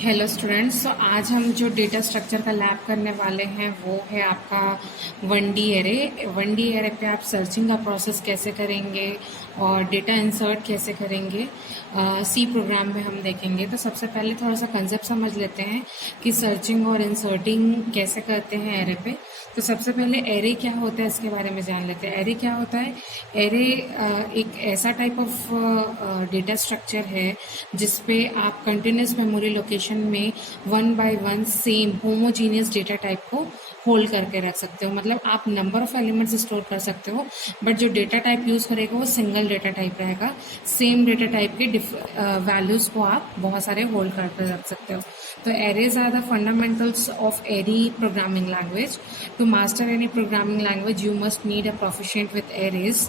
Hello students. तो आज हम जो डेटा स्ट्रक्चर का लैब करने वाले हैं वो है आपका 1D एरे। 1D एरे पे आप सर्चिंग का प्रोसेस कैसे करेंगे और डेटा इंसर्ट कैसे करेंगे, सी प्रोग्राम में हम देखेंगे। तो सबसे पहले थोड़ा सा कंसेप्ट समझ लेते हैं कि सर्चिंग और इंसर्टिंग कैसे करते हैं एरे पे। तो सबसे पहले एरे क्या होता है इसके बारे में जान लेते हैं। एरे क्या होता है? एरे एक ऐसा टाइप ऑफ डेटा स्ट्रक्चर है जिसपे आप कंटिन्यूस मेमोरी लोकेशन में 1 by 1 same homogeneous data type को होल्ड करके रख सकते हो। मतलब आप नंबर ऑफ एलिमेंट्स स्टोर कर सकते हो, बट जो डेटा टाइप यूज करेगा वो सिंगल डेटा टाइप रहेगा। सेम डेटा टाइप के वैल्यूज को आप बहुत सारे होल्ड करके रख सकते हो। तो arrays are the fundamentals of any programming language. To master any programming language you must need a proficient with arrays.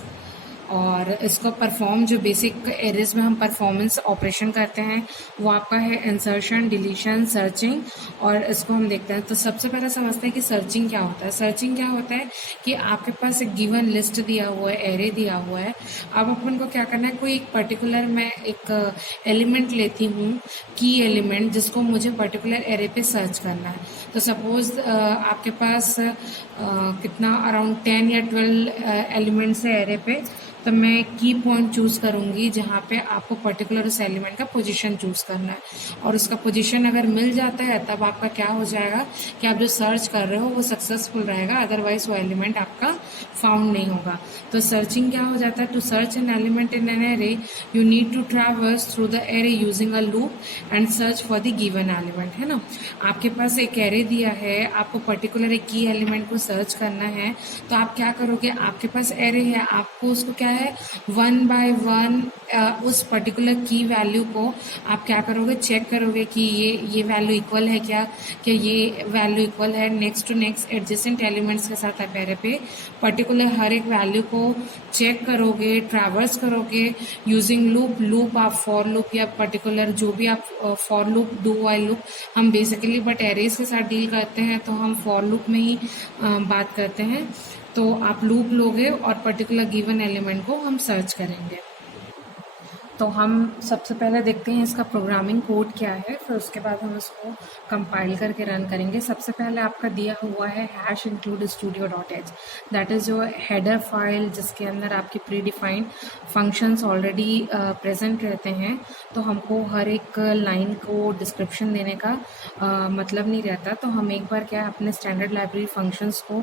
और इसको परफॉर्म, जो बेसिक एरेज में हम परफॉर्मेंस ऑपरेशन करते हैं वो आपका है इंसर्शन, डिलीशन, सर्चिंग। और इसको हम देखते हैं। तो सबसे पहले समझते हैं कि सर्चिंग क्या होता है। सर्चिंग क्या होता है कि आपके पास एक गिवन लिस्ट दिया हुआ है, एरे दिया हुआ है। अब अपन को क्या करना है, कोई एक पर्टिकुलर मैं एक एलिमेंट लेती हूँ, की एलिमेंट, जिसको मुझे पर्टिकुलर एरे पे सर्च करना है। तो सपोज आपके पास कितना अराउंड 10 या 12 एलिमेंट्स है एरे पे। तो मैं की पॉइंट चूज करूंगी जहाँ पे आपको पर्टिकुलर उस एलिमेंट का पोजीशन चूज करना है। और उसका पोजीशन अगर मिल जाता है तब आपका क्या हो जाएगा कि आप जो सर्च कर रहे हो वो सक्सेसफुल रहेगा, अदरवाइज वो एलिमेंट आपका फाउंड नहीं होगा। तो सर्चिंग क्या हो जाता है? To search an element in an array you need to traverse through the array using a loop and search for the given element, है ना। आपके पास एक एरे दिया है, आपको पर्टिकुलर एक की एलिमेंट को सर्च करना है। तो आप क्या करोगे, आपके पास एरे है, आपको उसको क्या है 1 बाय 1 उस पर्टिकुलर की वैल्यू को आप क्या करोगे, चेक करोगे कि ये वैल्यू इक्वल है क्या ये वैल्यू इक्वल है next to next adjacent elements के साथ। आप एरे पे पर्टिकुलर हर एक वैल्यू को चेक करोगे, ट्रैवर्स करोगे यूजिंग लूप आप फॉर लूप या पर्टिकुलर जो भी आप for loop, do while loop, हम बेसिकली बट एरेज के साथ डील करते हैं तो हम फॉर लूप में ही बात करते हैं। तो आप लूप लोगे और पर्टिकुलर गिवन एलिमेंट को हम सर्च करेंगे। तो हम सबसे पहले देखते हैं इसका प्रोग्रामिंग कोड क्या है, फिर उसके बाद हम इसको कंपाइल करके रन करेंगे। सबसे पहले आपका दिया हुआ है #include studio.h, दैट इज़ जो हेडर फाइल जिसके अंदर आपकी pre defined functions already present रहते हैं। तो हमको हर एक लाइन को डिस्क्रिप्शन देने का मतलब नहीं रहता। तो हम एक बार क्या अपने स्टैंडर्ड लाइब्रेरी फंक्शंस को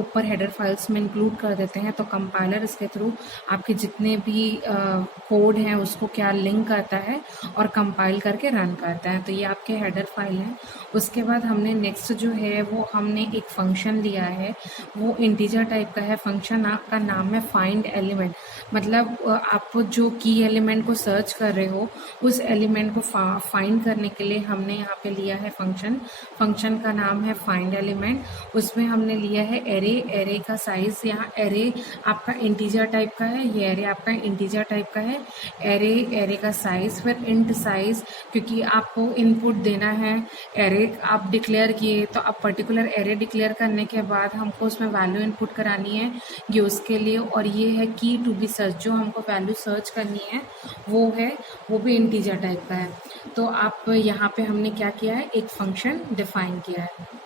ऊपर हेडर फाइल्स में इंक्लूड कर देते हैं। तो कंपाइलर इसके थ्रू आपके जितने भी कोड हैं उसको क्या लिंक करता है और कंपाइल करके रन करता है। तो ये आपके हेडर फाइल है। उसके बाद हमने नेक्स्ट जो है वो हमने एक फंक्शन लिया है, वो इंटीजर टाइप का है। फंक्शन आपका नाम है फाइंड एलिमेंट। मतलब आप जो की एलिमेंट को सर्च कर रहे हो उस एलिमेंट को फाइंड करने के लिए हमने यहाँ पे लिया है फंक्शन। फंक्शन का नाम है फाइंड एलिमेंट। उसमें हमने लिया है एरे का साइज। यहाँ एरे आपका इंटीजर टाइप का है, ये एरे आपका इंटीजर टाइप का है। एरे का साइज, फिर इंट साइज, क्योंकि आपको इनपुट देना है। एरे आप डिक्लेयर किए तो आप पर्टिकुलर एरे डिक्लेयर करने के बाद हमको उसमें वैल्यू इनपुट करानी है ये उसके लिए। और ये है की टू बी सर्च, जो हमको वैल्यू सर्च करनी है वो है, वो भी इंटीजर टाइप का है। तो आप यहाँ पे हमने क्या किया है, एक फंक्शन डिफाइन किया है।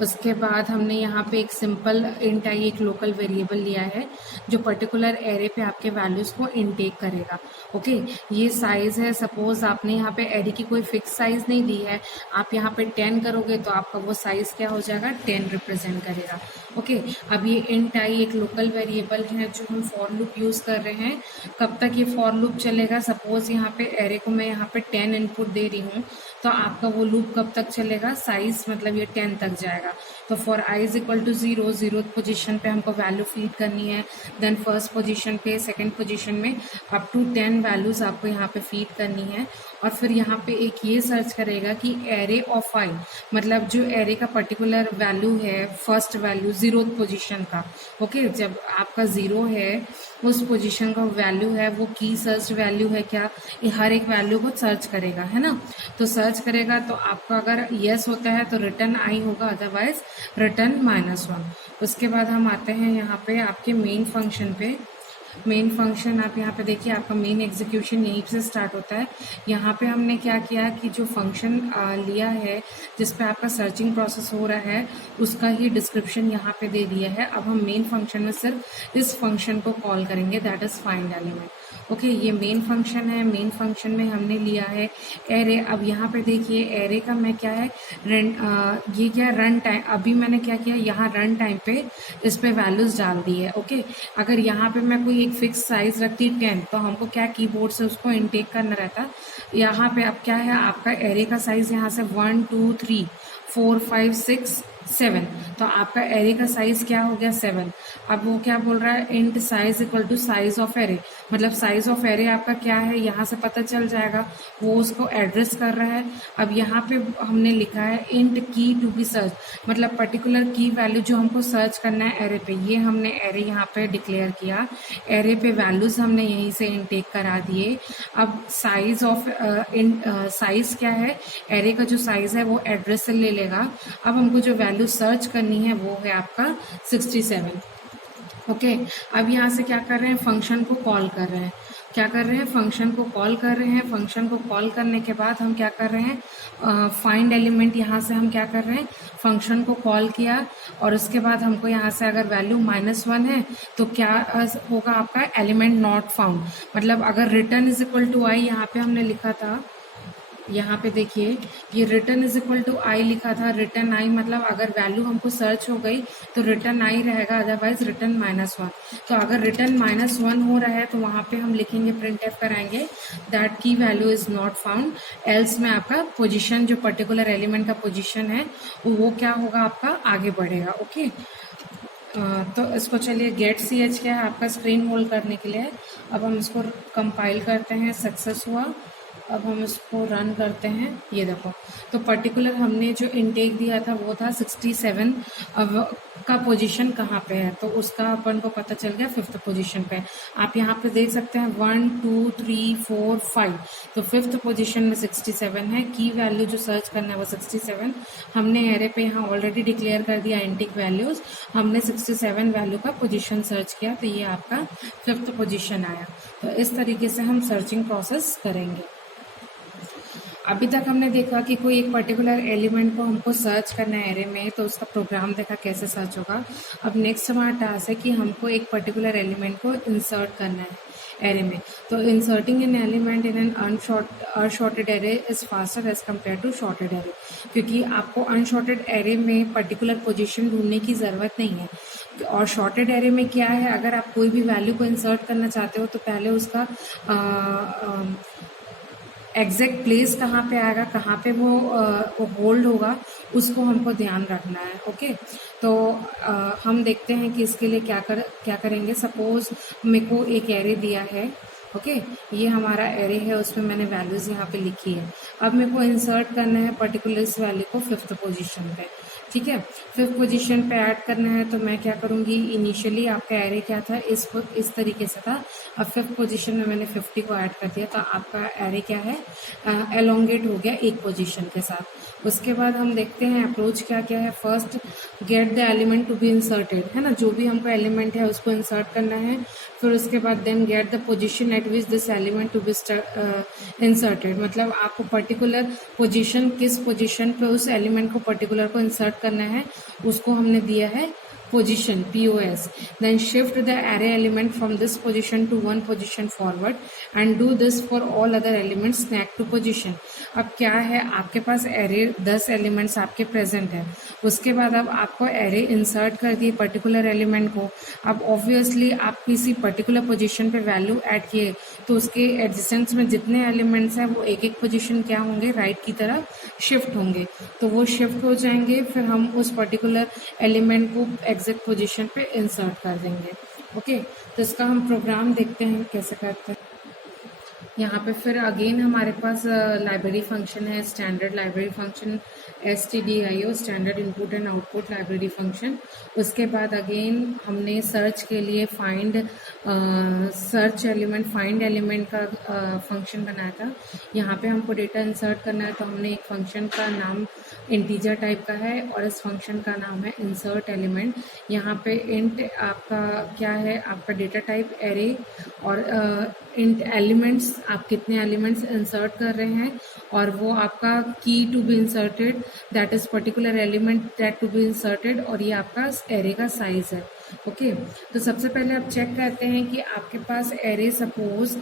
उसके बाद हमने यहाँ पे एक सिंपल इंट आई, एक लोकल वेरिएबल लिया है जो पर्टिकुलर एरे पे आपके वैल्यूज को इनटेक करेगा। ओके, ये साइज है। सपोज आपने यहाँ पे एरे की कोई फिक्स साइज नहीं दी है, आप यहाँ पे 10 करोगे तो आपका वो साइज क्या हो जाएगा, 10 रिप्रेजेंट करेगा। ओके, अब ये इंट आई एक लोकल वेरिएबल है जो हम फॉर लूप यूज कर रहे हैं। कब तक ये फॉर लूप चलेगा? सपोज यहाँ पे एरे को मैं यहाँ पे 10 इनपुट दे रही हूँ तो आपका वो लूप कब तक चलेगा, साइज मतलब ये 10 तक जाएगा। तो for I is equal to 0, 0th position पे हमको वैल्यू फीड करनी है। देन फर्स्ट पोजीशन पे, सेकंड पोजीशन में अप टू 10 वैल्यूज आपको यहाँ पे फीड करनी है। और फिर यहाँ पे एक ये सर्च करेगा कि एरे ऑफ आई, मतलब जो एरे का पर्टिकुलर वैल्यू है, फर्स्ट वैल्यू 0th पोजीशन का। ओके, जब आपका 0 है उस पोजीशन का वैल्यू है वो की सर्च वैल्यू है क्या, ये हर एक वैल्यू को सर्च करेगा, है ना। तो सर्च करेगा तो आपका अगर यस होता है तो रिटर्न आई होगा, अदरवाइज रिटर्न -1। उसके बाद हम आते हैं यहाँ पे आपके मेन फंक्शन पे। मेन फंक्शन आप यहाँ पे देखिए, आपका मेन एग्जीक्यूशन यहीं से स्टार्ट होता है। यहाँ पे हमने क्या किया कि जो फंक्शन लिया है जिस पे आपका सर्चिंग प्रोसेस हो रहा है उसका ही डिस्क्रिप्शन यहाँ पे दे दिया है। अब हम मेन फंक्शन में सिर्फ इस फंक्शन को कॉल करेंगे, that is find element. Okay, ये मेन फंक्शन है। मेन फंक्शन में हमने लिया है एरे। अब यहाँ पे देखिए एरे का मैं क्या है ये क्या रन टाइम, अभी मैंने क्या किया यहाँ रन टाइम पे इस पे वैल्यूज डाल दी है। ओके, अगर यहाँ पे मैं कोई एक फिक्स साइज रखती 10 तो हमको क्या कीबोर्ड से उसको इनटेक करना रहता। यहाँ पे अब क्या है, आपका एरे का साइज यहाँ से 1 2 3 4 5 6 7, तो आपका एरे का साइज क्या हो गया 7। अब वो क्या बोल रहा है, int size equal to size of array, मतलब साइज ऑफ एरे आपका क्या है यहाँ से पता चल जाएगा, वो उसको एड्रेस कर रहा है। अब यहाँ पे हमने लिखा है इंट की टू बी सर्च, मतलब पर्टिकुलर की वैल्यू जो हमको सर्च करना है एरे पे, ये हमने एरे यहाँ पे डिक्लेयर किया। एरे पे वैल्यूज हमने यहीं से इनटेक करा दिए। अब साइज ऑफ साइज क्या है, एरे का जो साइज है वो एड्रेस से ले लेगा। अब हमको जो वैल्यू सर्च करनी है वो है आपका 67। ओके, अब यहाँ से क्या कर रहे हैं, फंक्शन को कॉल कर रहे हैं। क्या कर रहे हैं, फंक्शन को कॉल कर रहे हैं। फंक्शन को कॉल करने के बाद हम क्या कर रहे हैं, फाइंड एलिमेंट, यहाँ से हम क्या कर रहे हैं, फंक्शन को कॉल किया और उसके बाद हमको यहाँ से अगर वैल्यू -1 है तो क्या होगा आपका, एलिमेंट नॉट फाउंड। मतलब अगर रिटर्न इज इक्वल टू आई, यहाँ पे हमने लिखा था, यहाँ पे देखिए ये रिटर्न इज इक्वल टू आई लिखा था, रिटर्न आई मतलब अगर वैल्यू हमको सर्च हो गई तो रिटर्न आई रहेगा, अदरवाइज रिटर्न -1। तो अगर रिटर्न -1 हो रहा है तो वहां पे हम लिखेंगे, प्रिंट एफ कराएंगे दैट की value is not found, else में आपका पोजीशन जो पर्टिकुलर एलिमेंट का पोजीशन है वो क्या होगा, आपका आगे बढ़ेगा। ओके, तो इसको चलिए गेट सी एच क्या है आपका स्क्रीन होल्ड करने के लिए। अब हम इसको कंपाइल करते हैं, सक्सेस हुआ। अब हम इसको रन करते हैं, ये देखो तो पर्टिकुलर हमने जो इनटेक दिया था वो था 67। अब का पोजीशन कहाँ पे है, तो उसका अपन को पता चल गया 5th पोजीशन पे। आप यहाँ पे देख सकते हैं 1 2 3 4 5, तो 5th पोजीशन में 67 है। की वैल्यू जो सर्च करना है वो 67, हमने एरे पे यहाँ ऑलरेडी डिक्लेयर कर दिया इंटिक वैल्यूज, हमने 67 वैल्यू का पोजीशन सर्च किया तो ये आपका 5th पोजीशन आया। तो इस तरीके से हम सर्चिंग प्रोसेस करेंगे। अभी तक हमने देखा कि कोई एक पर्टिकुलर एलिमेंट को हमको सर्च करना है एरे में, तो उसका प्रोग्राम देखा कैसे सर्च होगा। अब नेक्स्ट हमारा टास्क है कि हमको एक पर्टिकुलर एलिमेंट को इंसर्ट करना है एरे में। तो inserting an element in an unsorted array is faster as compared to sorted array, क्योंकि आपको अनशॉर्टेड एरे में पर्टिकुलर पोजीशन ढूंढने की ज़रूरत नहीं है। और शॉर्टेड एरे में क्या है, अगर आप कोई भी वैल्यू को इंसर्ट करना चाहते हो तो पहले उसका एग्जैक्ट प्लेस कहाँ पे आएगा, कहाँ पे वो होल्ड होगा, उसको हमको ध्यान रखना है। ओके, तो हम देखते हैं कि इसके लिए क्या करेंगे। सपोज मेरे को एक एरे दिया है, ओके ये हमारा एरे है, उसमें मैंने वैल्यूज यहाँ पे लिखी है। अब मेरे को इंसर्ट करना है पर्टिकुलर इस वैल्यू को 5th पोजीशन पे, ठीक है। 5th पोजीशन पे ऐड करना है तो मैं क्या करूंगी, इनिशियली आपका एरे क्या था, इस तरीके से था। अब 5th पोजीशन में मैंने 50 को ऐड कर दिया तो आपका एरे क्या है, एलोंगेट हो गया एक पोजीशन के साथ। उसके बाद हम देखते हैं अप्रोच क्या क्या है। First, get the element to be inserted, है ना, जो भी हमको एलिमेंट है उसको इंसर्ट करना है। फिर उसके बाद then get the position at which this element to be inserted, मतलब आपको पर्टिकुलर पोजीशन, किस पोजीशन पे उस एलिमेंट को पर्टिकुलर को इंसर्ट करना है उसको हमने दिया है position POS. Then shift the array element from this position to one position forward and do this for all other elements snack to position. अब क्या है, आपके पास एरे 10 एलिमेंट्स आपके प्रेजेंट है, उसके बाद अब आपको एरे इंसर्ट कर दिए पर्टिकुलर एलिमेंट को। अब ऑब्वियसली आप किसी पर्टिकुलर पोजीशन पे वैल्यू ऐड किए तो उसके एडजेसेंट्स में जितने एलिमेंट्स हैं वो एक एक पोजीशन क्या होंगे, राइट की तरफ शिफ्ट होंगे, तो वो शिफ्ट हो जाएंगे। फिर हम उस पर्टिकुलर एलिमेंट को एग्जैक्ट पोजीशन पे इंसर्ट कर देंगे। ओके, तो इसका हम प्रोग्राम देखते हैं कैसे करते हैं। यहाँ पे फिर अगेन हमारे पास लाइब्रेरी फंक्शन है, standard library function, STDIO, standard input and output library function. उसके बाद अगेन हमने सर्च के लिए फाइंड एलिमेंट का फंक्शन बनाया था। यहाँ पे हमको डेटा इंसर्ट करना है, तो हमने एक फंक्शन का नाम इंटीजर टाइप का है और इस फंक्शन का नाम है इंसर्ट एलिमेंट। यहाँ पे इंट आपका क्या है, आपका डेटा टाइप एरे, और इंट एलिमेंट्स, आप कितने एलिमेंट्स इंसर्ट कर रहे हैं, और वो आपका key to be inserted, that is particular element that to be inserted, और ये आपका एरे का साइज है। ओके, तो सबसे पहले आप चेक करते हैं कि आपके पास एरे सपोज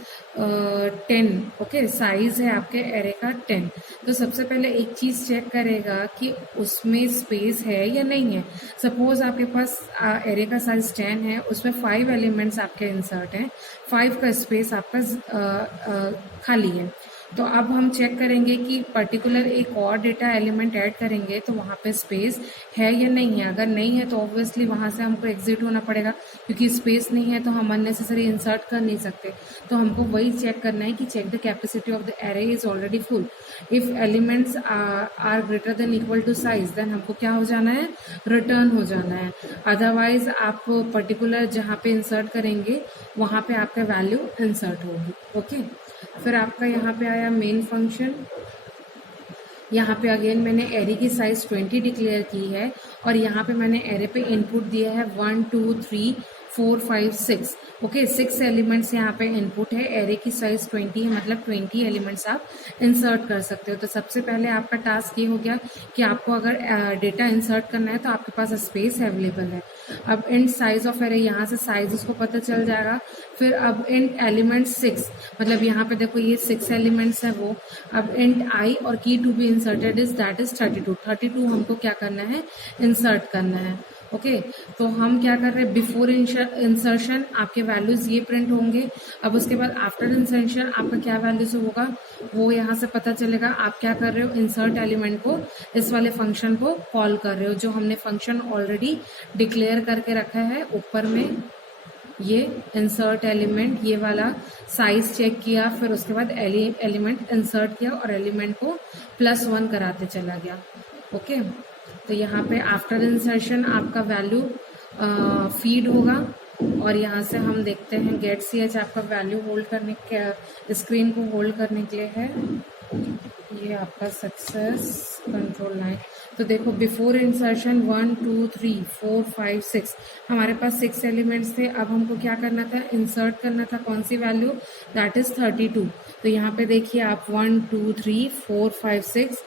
10, ओके, साइज है आपके एरे का 10। तो सबसे पहले एक चीज चेक करेगा कि उसमें स्पेस है या नहीं है। सपोज आपके पास एरे का साइज 10 है, उसमें 5 एलिमेंट्स आपके इंसर्ट हैं, 5 का स्पेस आपका खाली है। तो अब हम चेक करेंगे कि पर्टिकुलर एक और डेटा एलिमेंट ऐड करेंगे तो वहाँ पे स्पेस है या नहीं है। अगर नहीं है तो ऑब्वियसली वहाँ से हमको एग्जिट होना पड़ेगा, क्योंकि स्पेस नहीं है तो हम अननेसेसरी इंसर्ट कर नहीं सकते। तो हमको वही चेक करना है कि check the capacity of the array is already full. If elements are greater than equal to size, then हमको क्या हो जाना है, रिटर्न हो जाना है। अदरवाइज आप पर्टिकुलर जहाँ पे इंसर्ट करेंगे वहाँ पे आपका वैल्यू इंसर्ट होगी। ओके, फिर आपका यहाँ पे आया मेन फंक्शन। यहाँ पे अगेन मैंने एरे की साइज 20 डिक्लेयर की है, और यहाँ पे मैंने एरे पे इनपुट दिया है 1 2 3 4 5 6। ओके, 6 एलिमेंट्स यहाँ पे इनपुट है, एरे की साइज 20 है, मतलब 20 एलिमेंट्स आप इंसर्ट कर सकते हो। तो सबसे पहले आपका टास्क ये हो गया कि आपको अगर डेटा इंसर्ट करना है तो आपके पास स्पेस अवेलेबल है। अब इंट साइज ऑफ एरे, यहाँ से साइज उसको पता चल जाएगा। फिर अब इंट एलिमेंट 6, मतलब यहाँ पे देखो ये 6 एलिमेंट्स है वो। अब इंट आई और key to be inserted is that is 32 हमको क्या करना है, इंसर्ट करना है। ओके, तो हम क्या कर रहे हैं, बिफोर इंसर्शन आपके वैल्यूज ये प्रिंट होंगे। अब उसके बाद आफ्टर इंसर्शन आपका क्या वैल्यूज होगा वो यहाँ से पता चलेगा। आप क्या कर रहे हो, इंसर्ट एलिमेंट को, इस वाले फंक्शन को कॉल कर रहे हो, जो हमने फंक्शन ऑलरेडी डिक्लेयर करके रखा है ऊपर में। ये इंसर्ट एलिमेंट, ये वाला साइज चेक किया, फिर उसके बाद एलिमेंट इंसर्ट किया और एलिमेंट को +1 कराते चला गया। ओके, तो यहाँ पे आफ्टर इंसर्शन आपका वैल्यू फीड होगा, और यहाँ से हम देखते हैं गेट ch आपका वैल्यू होल्ड करने के, स्क्रीन को होल्ड करने के लिए है। ये आपका सक्सेस कंट्रोल लाइन। तो देखो बिफोर इंसर्शन 1 2 3 4 5 6, हमारे पास 6 एलिमेंट्स थे। अब हमको क्या करना था, इंसर्ट करना था कौन सी वैल्यू, दैट इज 32। तो यहाँ पे देखिए आप 1 2 3 4 5 6,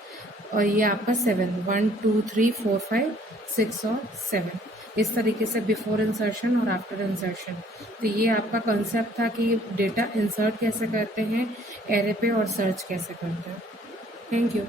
और ये आपका 7, 1 2 3 4 5 6 और 7, इस तरीके से बिफोर इंसर्शन और आफ्टर इंसर्शन। तो ये आपका कंसेप्ट था कि डेटा इंसर्ट कैसे करते हैं एरे पे और सर्च कैसे करते हैं। Thank you.